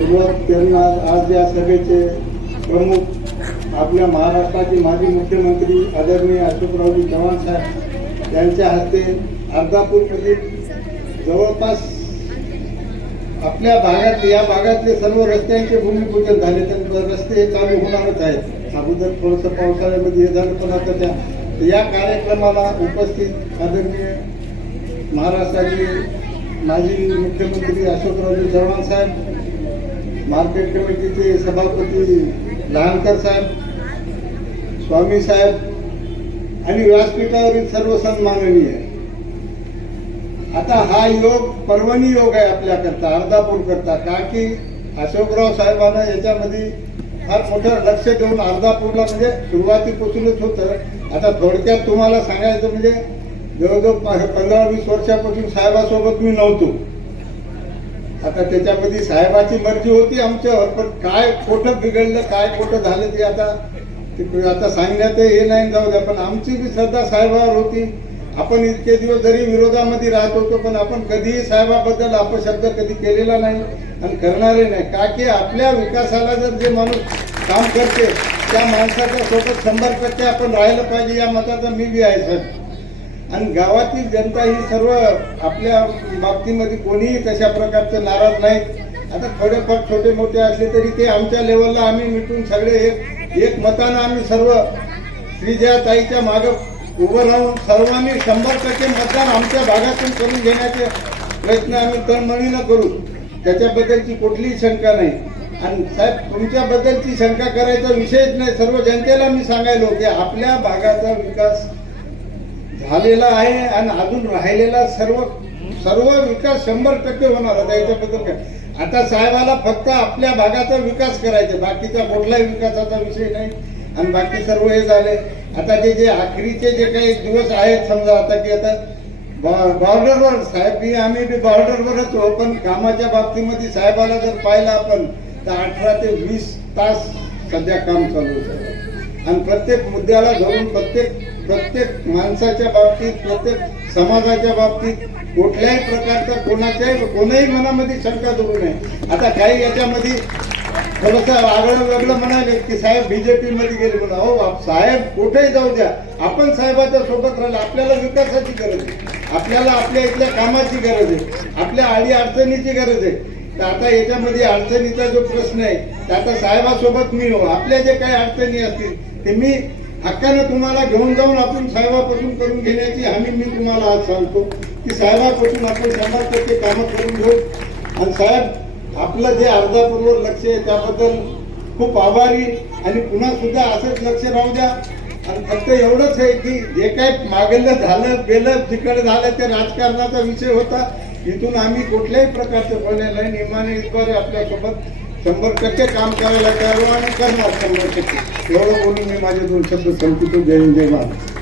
सुरुवात त्यांना आज या सभेचे प्रमुख आपल्या महाराष्ट्राचे माजी मुख्यमंत्री आदरणीय अशोकरावजी चव्हाण साहेब यांच्या हस्ते अर्धापूरमध्ये जवळपास आपल्या भागात या भागातले सर्व रस्त्यांचे भूमिपूजन झाले. तर रस्ते हे चालू होणारच आहेत. अगोदर थोडंसं पावसाळ्यामध्ये हे झालं पण आता त्या या कार्यक्रमाला उपस्थित आदरणीय महाराष्ट्राचे माजी मुख्यमंत्री अशोकरावजी चव्हाण साहेब मार्केट कमिटीचे सभापती लहानकर साहेब स्वामी साहेब आणि व्यासपीठावरील सर्व सन्माननीय. आता हा योग पर्वणी योग आहे आपल्याकरता अर्धापूर करता का की अशोकराव साहेबांना याच्यामध्ये फार मोठं लक्ष देऊन अर्धापूरला म्हणजे सुरुवातीपासूनच होतं. आता थोडक्यात तुम्हाला सांगायचं म्हणजे जवळजवळ पंधरा वीस वर्षापासून साहेबासोबत मी नव्हतो. आता त्याच्यामध्ये साहेबाची मर्जी होती आमच्यावर पण काय खोटं बिघडलं काय खोटं झालं ते आता आता सांगण्यात हे नाही जाऊ द्या पण आमची बी श्रद्धा साहेबावर होती. आपण इतके दिवस जरी विरोधामध्ये राहत होतो पण आपण कधीही साहेबाबद्दल अपशब्द कधी केलेला नाही आणि करणारे नाही. का की आपल्या विकासाला जर जे माणूस काम करते त्या माणसाच्या सोबत शंभर टक्के आपण राहिलं पाहिजे या मताचा मी बी आहे साहेब. आणि गावातील जनता ही सर्व आपल्या बाबतीमध्ये कोणीही तशा प्रकारचं नाराज नाही आता थोडेफार छोटे मोठे असले तरी ते आमच्या लेवलला आम्ही मिटून सगळे एक एक मतानं आम्ही सर्व श्रीजयाताईच्या मागं उभं राहून सर्वांनी शंभर टक्के मतदान आमच्या भागातून करून घेण्याचे प्रयत्न आम्ही तळमळीनं करू. त्याच्याबद्दलची कुठलीही शंका नाही. आणि साहेब तुमच्याबद्दलची शंका करायचा विषयच नाही. सर्व जनतेला मी सांगायलो की आपल्या भागाचा विकास झालेला आहे आणि अजून राहिलेला सर्व सर्व विकास शंभर टक्के होणार आता याच्याबद्दल काय? आता साहेबाला फक्त आपल्या भागाचा विकास करायचा बाकीचा कुठलाही विकासाचा विषय नाही. आणि बाकी सर्व हे झाले. आता जे जे आखरीचे जे काही दिवस आहेत समजा आता की आता बॉर्डरवर साहेब बी आम्ही बी बॉर्डरवरच हो पण कामाच्या बाबतीमध्ये साहेबाला जर पाहिलं आपण तर अठरा ते वीस तास सध्या काम चालू आहे. आणि प्रत्येक मुद्द्याला धरून प्रत्येक प्रत्येक माणसाच्या बाबतीत प्रत्येक समाजाच्या बाबतीत कुठल्याही प्रकारचा कोणाच्याही कोणाही मनामध्ये शंका धरू नये. आता काही याच्यामध्ये थोडस आगळं वेगळं म्हणाले की साहेब बीजेपी मध्ये गेले म्हणा हो बाप, साहेब कुठेही जाऊ द्या. आपण साहेबाच्या सोबत राहिलं. आपल्याला विकासाची गरज आहे. आपल्याला आपल्या इथल्या कामाची गरज आहे. आपल्या आडी अडचणीची गरज आहे. तर आता याच्यामध्ये अडचणीचा जो प्रश्न आहे तर आता साहेबासोबत मी हो आपल्या जे काही अडचणी असतील ते मी हक्कानं तुम्हाला घेऊन जाऊन आपण साहेबापासून करून घेण्याची हमी मी तुम्हाला आज सांगतो की साहेबापासून आपण शंभर टक्के कामं करून घेऊ. आणि साहेब आपलं जे अर्जापूर्वक लक्ष आहे त्याबद्दल खूप आभारी. आणि पुन्हा सुद्धा असंच लक्ष राहू द्या. आणि फक्त एवढंच आहे की जे काय मागेलं झालं गेलं तिकडे झालं ते राजकारणाचा विषय होता. इथून आम्ही कुठल्याही प्रकारचं कोणाला नियमाने इतकं आपल्यासोबत शंभर टक्के काम करायला तयार आणि करणार शंभर टक्के. एवढं बोलून मी माझे दोन शब्द संपतो जय जय महाराज